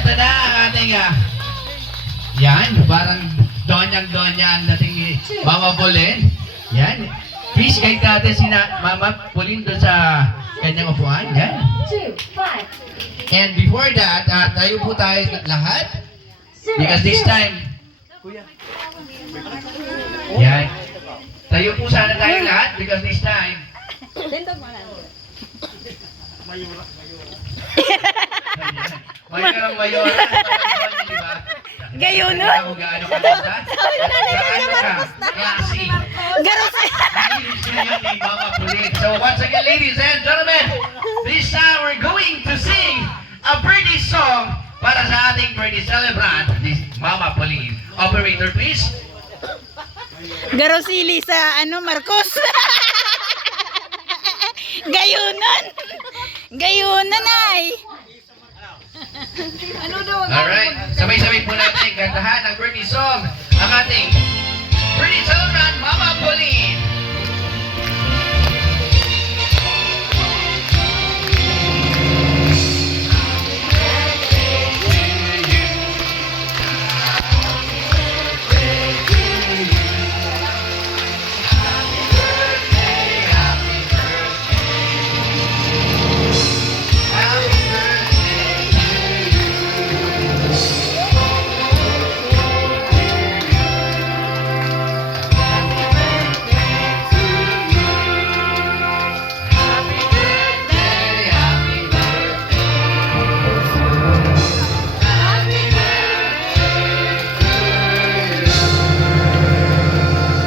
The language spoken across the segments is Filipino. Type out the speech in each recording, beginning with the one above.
Ito na ang ating, yan, parang donyang-donya ang dating Mama Pauline. Yan. Please, guide natin si Mama Pauline doon sa kanyang upuan. Yan. 2, 5. And before that, tayo po tayo lahat. Because this time, yan. Tayo po sana tayo lahat because this time, Mayroong mayora. Di ba? Gayon nun? Kung gaano ka ganda. Gaano ka klase. Ladies and ni Mama Pauline. So once again, ladies and gentlemen, this time we're going to sing a birthday song para sa ating birthday celebrant, this Mama Pauline. Operator, please. Garosili sa Marcos. Gayunan. Gayunan ay. Alright, sabay-sabay po natin kantahan ang birthday song ang ating birthday celebrant, Mama Pauline.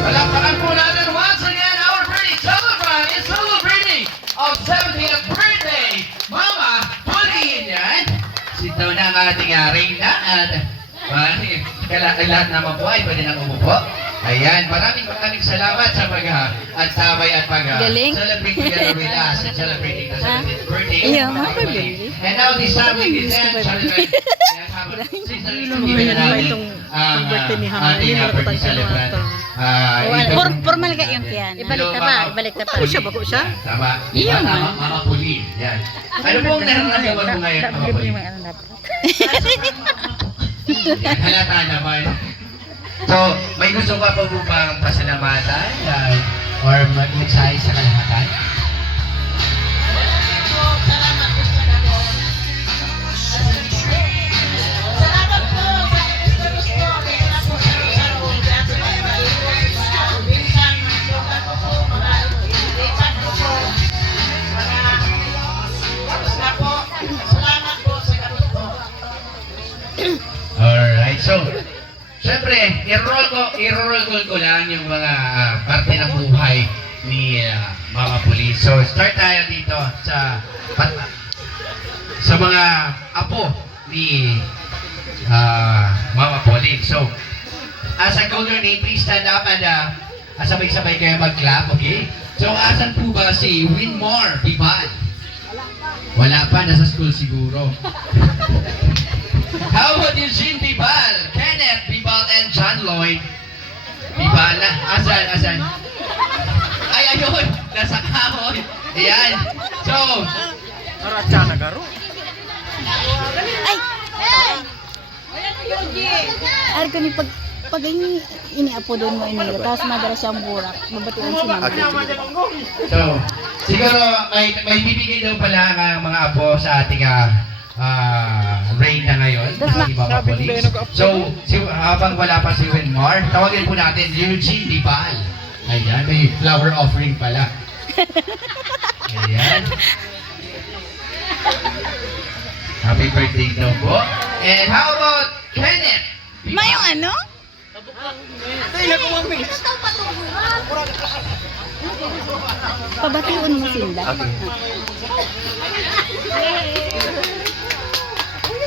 Palakpakan po natin once again our birthday celebrant is celebrating of 70th birthday, Mama Pauline. Yan. Sitaw na ang ating reyna at lahat naman po ay pwede nang umupo. Ayan, maraming salamat sa pag-antabay at Galing. celebrate together with us and celebrating the 70th birthday Iya, of Mama Mama Pauline. Pauline. And now this time, ladies and gentlemen, ang birthday ni Hana. ating Hindi birthday mo celebrant. Formal ka yung yan. Ibalik ka pa, ibalik ka pa. Siya ba siya? Tama. Iya, Tama, Mama Pauline. Yan. Ano pong nararamdaman mo ngayon, Mama Pauline? Yan, halata naman. So, may gusto ka pa po bang pasalamatan or mag-mensahe sa kalahatan? Alright, so, syempre, i-roll ko lang yung mga parte ng buhay ni Mama Pauline. So, start tayo dito sa mga apo ni Mama Pauline. So, as I call your name, please stand up and sabay-sabay kayo mag-clap, okay? So, asan po ba si Winmore Bibal? Wala pa, nasa school siguro. How about Eugene Bibal, Kenneth Bibal, and John Lloyd Bibal? Asan? Ay, ayun! Nasa kahoy! Ayan! So, Ay! Argo ni pag iniapo doon mo inila, tapos madara siyang burak, mabatiwan si Mama. so siguro may bibigay daw pala ang mga apo sa ating rain na ngayon, si Mama Pauline. So, habang wala pa si Winmar, tawagin po natin Eugene Bibal. Ayan, may flower offering pala. Ayan. Happy birthday daw po. And how about Kenneth Bibal? May yung ano? Pabatiun mo sila.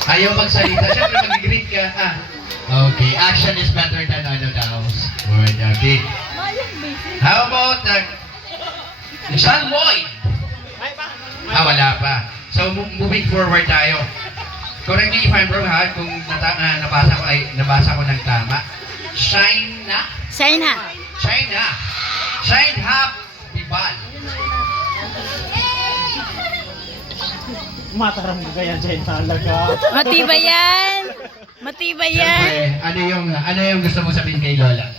Ayaw magsalita. Siyempre mag-greet ka. Okay. Action is better than ano daw. Word. Okay. How about John Lloyd? Wala pa. So, moving forward tayo. Correct me if I'm wrong ha, kung nabasa ko ng tama. China? Hap Bibal. Mataram ka kaya dyan talaga. Matibay yan! Matibay yan! Siyempre, ano yung gusto mong sabihin kay Lola?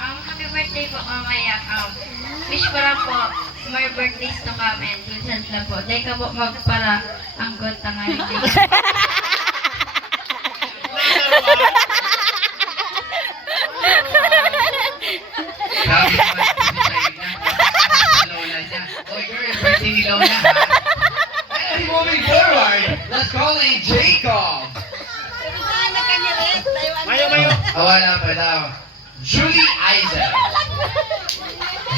Happy birthday po mamaya. Wish ko lang po more birthdays to come and good health lang po. Dahil ka po magpara ang good tangaling day. Grabe naman si Shayna. Lola niya. Oy girl, birthday ni Lola ha? And moving forward, let's call in Jacob. Mayo. Wala pa daw. Julie Eisel.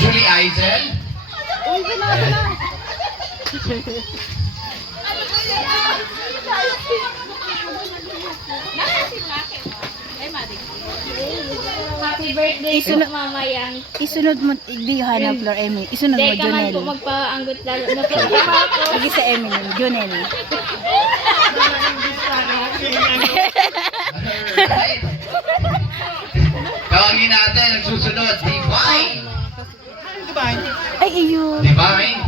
Julie Eisel? Happy birthday Isunod- po mamayang. Isunod mo, hindi Hannah Flor, Emmy. Isunod mo, Dahil ka man Jonel. po magpaanggot lalo na po. Sige sa Emmy nun, Jonel. Alright. Tawagin natin ang susunod, Divine. Ay, iyo. Divine?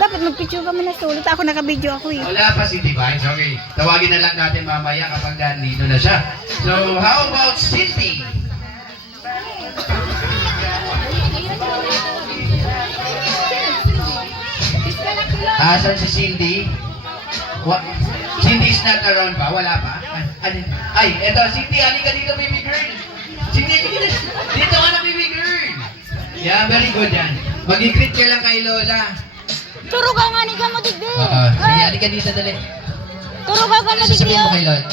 Dapat magpicture ka muna solo. Ako nakabidyo ako eh. Wala pa si Divine. Okay, tawagin na lang natin mamaya kapag nandito na siya. So, how about Cindy? Asan si Cindy? What? Cindy is not around pa? Wala pa? Ay, eto, Cindy, halika dito, baby girl. Cindy, halika dito. Dito ka na, baby girl. Yeah, very good yan. Mag-greet ka lang kay Lola. Turo ka nga ni ka mo digdi. Sige, halika dito, dali. Turo ka nga Ano mo digdi. sasabihin mo kay Lola?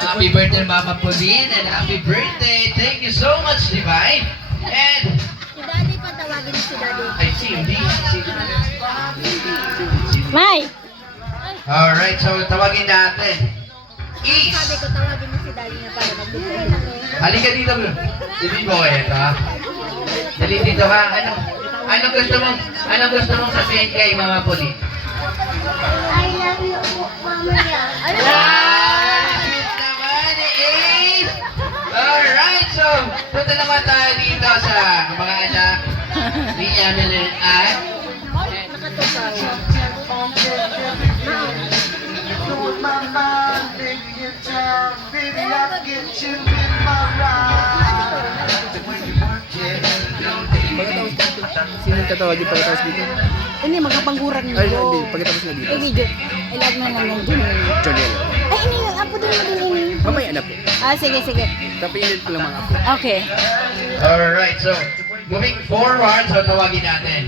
Happy birthday, Mama Pauline, and happy birthday. Thank you so much, Divine. And, Si Daddy pa tawagin si Daddy. I see you, May! Alright, so tawagin natin. Is. ko tawagin mo si Daddy na para magbibigay. Halika dito, bro. Baby boy, ito ha. Dali dito ha. Anong gusto mong sabihin kay Mama Pauline? I love you, mamaya. Sweet naman ni Ace! Alright, so punta naman tayo dito sa mga anak ni Emily at Sino tatawagin pagkatapos dito? Hindi, magkapangguran mo. Ay, hindi. Pagkatapos na dito. Ay, video. I love na lang yung Jonel. Jonel. Ay, ini yung apo din mo din ini. Mamaya na po. Ah, sige, sige. Kapilit ko lang mga apo. Okay. Alright, so moving forward, so tawagin natin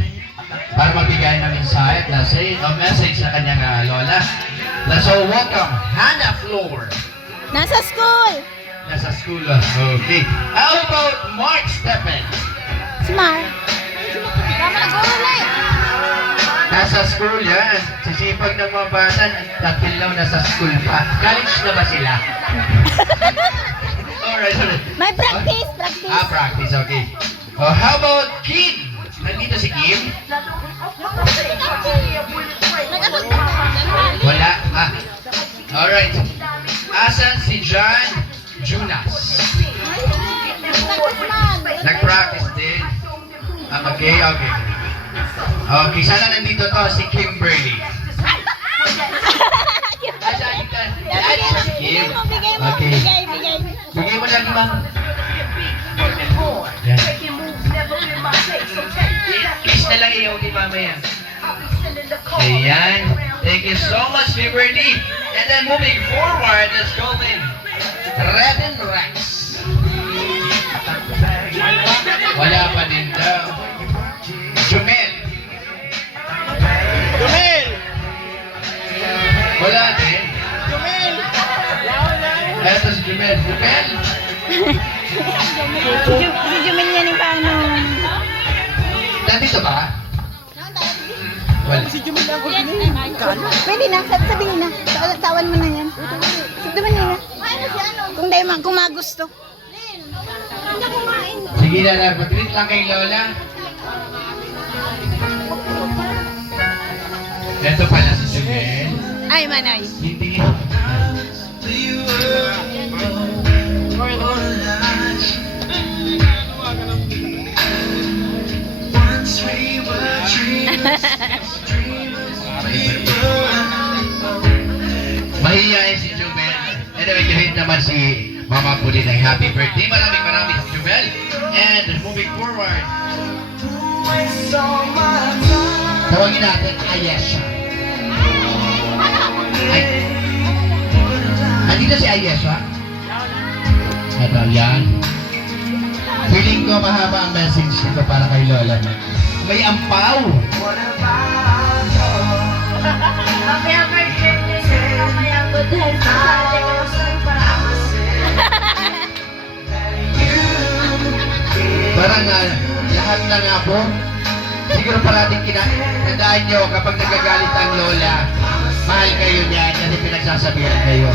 para magbigay ng insight na say a message sa kanyang lola. So welcome, Hannah Flor. Nasa school! Nasa school. Okay. How about Mark Steppen? Smart. Tama na, guro na eh. Nasa school yan. Sisipag ng mga bata, dahil lang nasa school pa. College na ba sila? Alright, sorry. May practice, practice. Practice, okay. How about Kim? Nandito si Kim? Wala. Alright. Asan si John Jonas? Nag-practice din. Okay. Okay, sana nandito to si Kimberly. Asan ka? Asan si Kim? Bigay mo, Okay. bigay. Bigay mo lang, ma'am. Yan. Kiss na lang iyo kay mamaya. Ayan. Thank you so much, Liberty. And then moving forward, let's go in. Red and Rex. Wala pa din daw. Jumel. Wala din. Eto si Jumel. Jumel? Si Jumel yan yung paano. Nandito ba? Wala. Pwede na, sabihin na. Tawan mo na yan. Sabihin na. Kung magusto. Sige na, mag-greet lang kay Lola. Ito pala si Jumel. Ay, manay. Hindi. Once we were celebrate naman si Mama Pauline ng happy birthday. Maraming Jumel. And moving forward, tawagin natin Ayesha. Andito si Ayesha? Ito, yan. Feeling ko mahaba ang message nito para kay Lola. May ampaw. Happy birthday, sir. Mamaya good health. Masali ko lang para ako. Parang lahat ng apo, siguro parating tandaan nyo kapag nagagalit ang lola, mahal kayo niyan kasi pinagsasabihan kayo.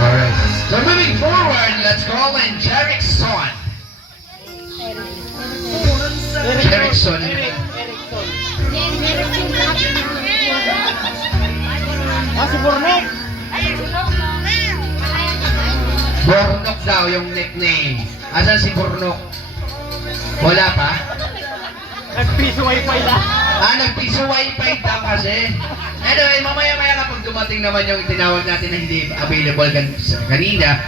Alright. So moving forward, let's call in Jerickson. Jerickson. Si Bornok. Bornok daw yung nickname. Asan si Bornok? Wala pa? Nagpiso wifi na. Nagpiso wifi daw kasi. Anyway, mamaya-maya kapag dumating naman yung tinawag natin na hindi available kanina,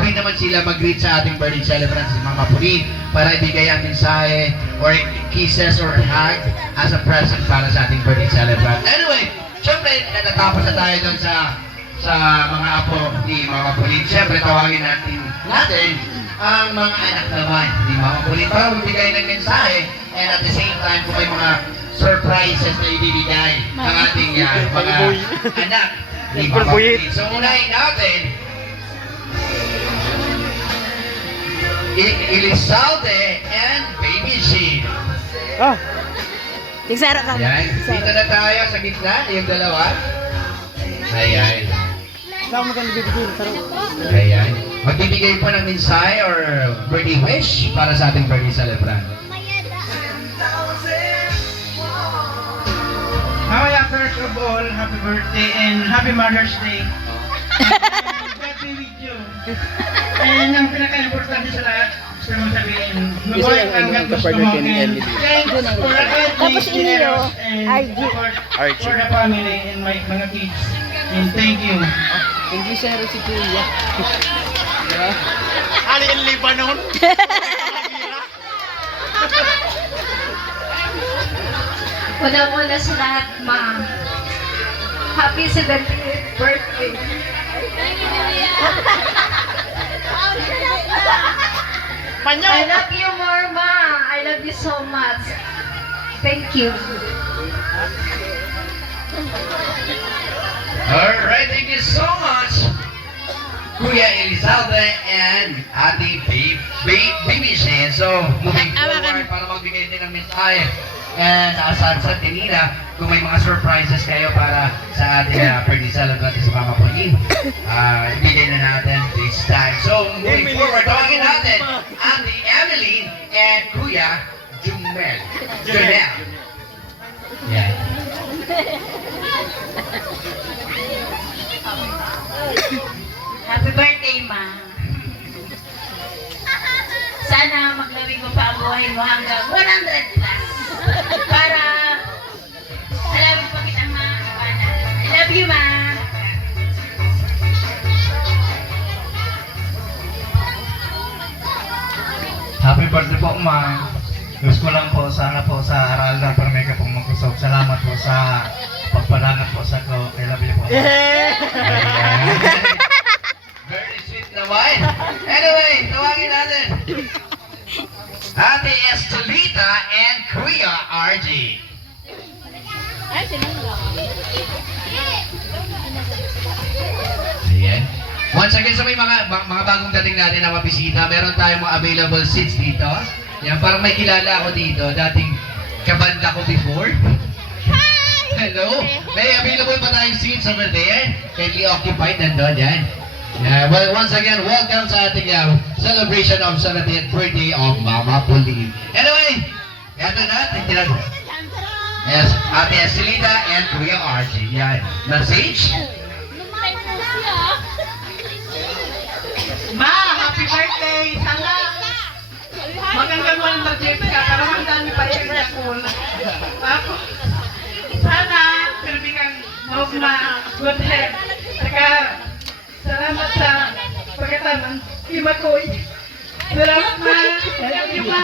free naman sila mag-greet sa ating birthday celebrant si Mama Pauline para ibigay ang mensahe or kisses or hug as a present para sa ating birthday celebrant. Anyway, syempre, natapos na tayo doon sa mga apo ni Mama Pauline. Syempre, tawagin natin ang mga anak naman ni Mama Pauline para magbigay ng mensahe and at the same time kung may mga surprises na ibibigay ng ating mga anak ni Mama Pauline. So, unahin natin Elizalde and Baby Jean. Tigsara ka. Yan. Dito na tayo sa gitna, yung dalawa. Ayan. Ayan. Magbibigay po ng mensahe or birthday wish para sa ating birthday celebrant. Mamaya, first of all, happy birthday and happy Mother's Day. God be with you. And ang pinaka-importante sa lahat, gusto mo sabihin, mabuhay hanggang gusto mo. And thanks for Tapos everything, inyo, generous and RG. support for the family and my mga kids. And thank you. English na rin si Kuya. Ali in Lebanon. Una-una sa lahat, ma. Happy 70th birthday. I love you more, ma. I love you so much. Thank you. Alright, thank you so much, Kuya Elizalde and Ate Baby Jean. So, moving forward para magbigay din ng mensahe and sa Tinina kung may mga surprises kayo para sa ating birthday celebrant si Mama Pauline. Ibigay na natin this time. So, moving forward, tawagin natin Ate Emeline and Kuya Jumel. Yeah. Happy birthday, ma. Sana maglawig mo pa ang buhay mo hanggang 100 plus. Para alawin pa kitang mga kapanan. I love you, ma. Happy birthday po, ma. Gusto ko lang po, sana po sa aral ng Parmega pong magkusog. Salamat po sa pagpalangat po sa ko. I love you po. Very sweet naman. Anyway, tawagin natin Ate Estelita and Kuya RG. Ayan. Once again, sa may mga bagong dating natin na mabisita, meron tayong mga available seats dito. Yan, parang may kilala ako dito. Dating kabanda ko before. Hello? May available pa tayong seats over there. Kindly occupied, nandun yan. Well, once again, welcome sa ating celebration of 70th birthday of Mama Pauline. Anyway, eto na, tingnan. Yes, Ate Estelita and Kuya RG. Yan. Message? Ma, happy birthday! Sana magandang 100 years ka, pero ang dami pa yung yakul. Ako, sana, pero kang good health. Saka, salamat sa pagkataman. Imakoy. Salamat ma. Salamat ma.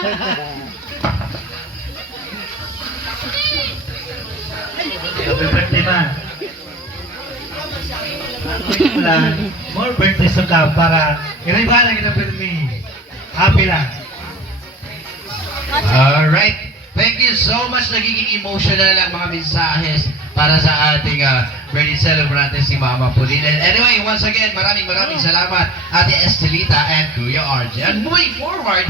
Happy birthday, ma. More birthday sa ka para iriba lang kita birthday. Happy lang. Alright. Thank you so much. Nagiging emotional ang mga mensahes para sa ating birthday celebrant si Mama Pauline. And anyway, once again, maraming salamat Ate Estelita and Kuya RJ. And moving forward,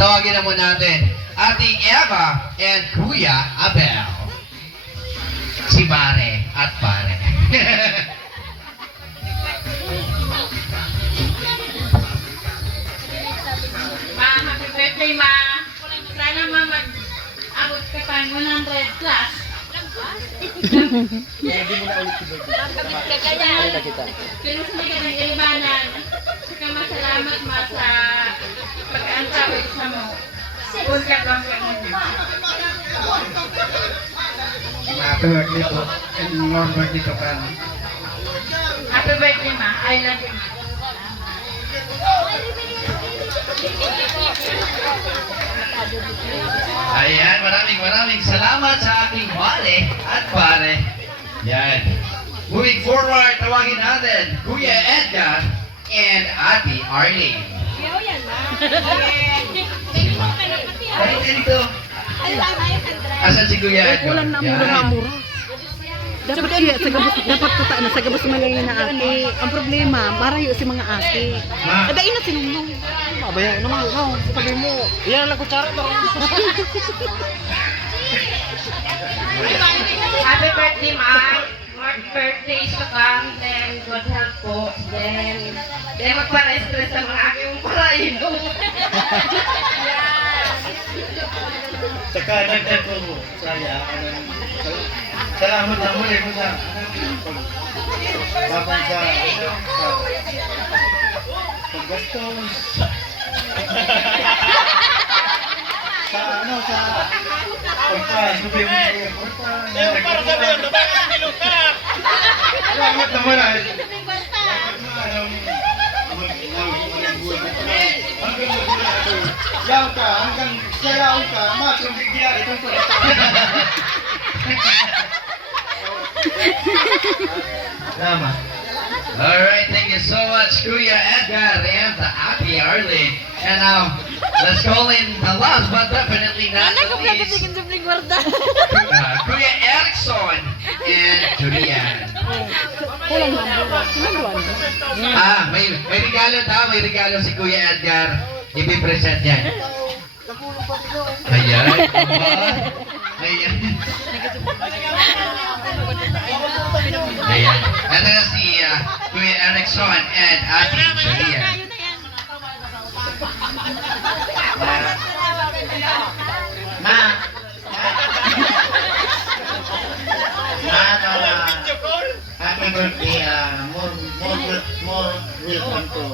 tawagin na mo natin Ate Eva and Kuya Abel. Si Mare at Pare. Ma, happy birthday, ma. Sana ma mag-abot ka pa 100 plus. Hindi mo na ulit si Bird. Kaya, Ay, kita. pinusunod ka ng ilibanan. Saka masalamat ma sa pag-antawid sa mo. Ulkat lang ka mo. Happy birthday po. And more birthday to come. Happy birthday, ma. I love you. Ayan, maraming salamat sa aking Mare at Pare. Yan. Moving forward, tawagin natin Kuya Edgar and Ate Arlene. Ay, dito. Asan si Kuya Edgar? Kulang na mura. Dapat kaya dapat tuta na sa gabos malay na ate. Ang problema, marayo si mga ate. Ma. Ada ina sinunong. Abaya, naman, no. Sabi mo, yan lang kutsara to. Happy birthday, ma. More birthdays to come. Then, good health po. Then magpa-stress sa mga aking parayin. Saka nagdag ko saya. Salamat na muli mo sa babang sa paggastos. Sa pagpasubi mo yung salamat na mula. Yaw ka, hanggang sayaw ka, matrong bigyan itong Salamat. Alright, thank you so much, Kuya Edgar and Ate Arlene. And now, let's call in the last but definitely not the least, Kuya Erickson and Julian. Kulang na mura. May regalo daw, may regalo si Kuya Edgar. Ipipresent yan. Ayan. Ayan. Ayan. Ito na si Kuya Erickson and Ate Julian. Ma. Happy birthday, more welcome to.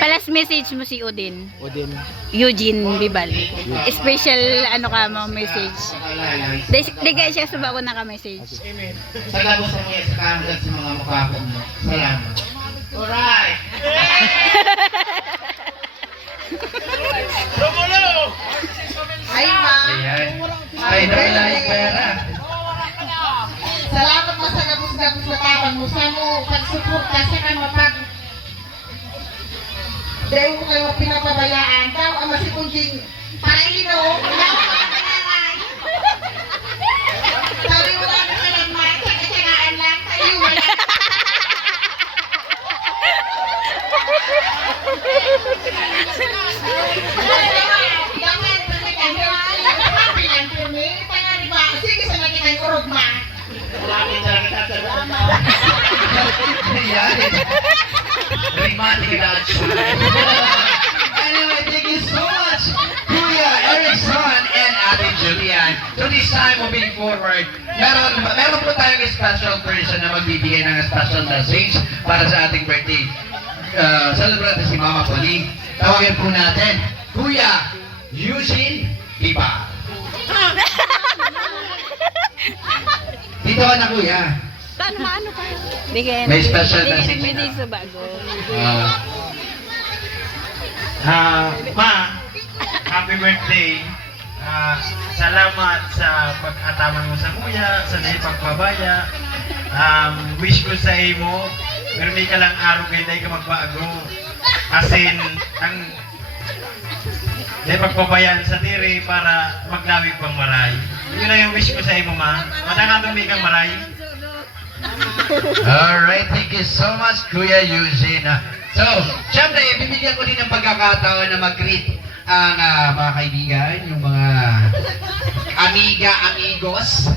Palas message mo si Odin. Odin. Eugene Bibal. Special ano ka mo message. Di kaya siya suba ko naka-message. Sa labos sa mga sa kamulat sa mga mukha ko mo. Salamat. Alright. Ay ma. Ayan. Ay, dahil yung pera. Salamat mo sa gabos-gabos na tabang mo. Sa mo pagsuporta sa kan mapag dahil mo kayo pinapabayaan. Daw ang masikunjing para ino. Sabi mo lang na lang ma. Tsagaan lang. Tayo wala. Ayan. Dramatic reaction. Anyway, thank you so much, Kuya Erickson and Ate Julian. So this time, moving forward, meron po tayong special person na magbibigay ng special message para sa ating birthday. Celebrate si Mama Pauline. Tawagin po natin, Kuya Eugene Bibal. Dito ka na, kuya. Bigyan. May special message May na. sa bago. Ma, happy birthday. Salamat sa pag-ataman mo sa kuya, sa day pagpabaya. Wish ko sa imo, garmi ka lang araw kay day ka magbago. Asin, ang day pagpabayaan sa diri para maglawig pang maray. Yun na yung wish ko sa imo, ma. Manangatong may kang maray. Alright, thank you so much, Kuya Eugene. So, syempre, bibigyan ko din ng pagkakataon na mag-greet ang mga kaibigan, yung mga amiga, amigos.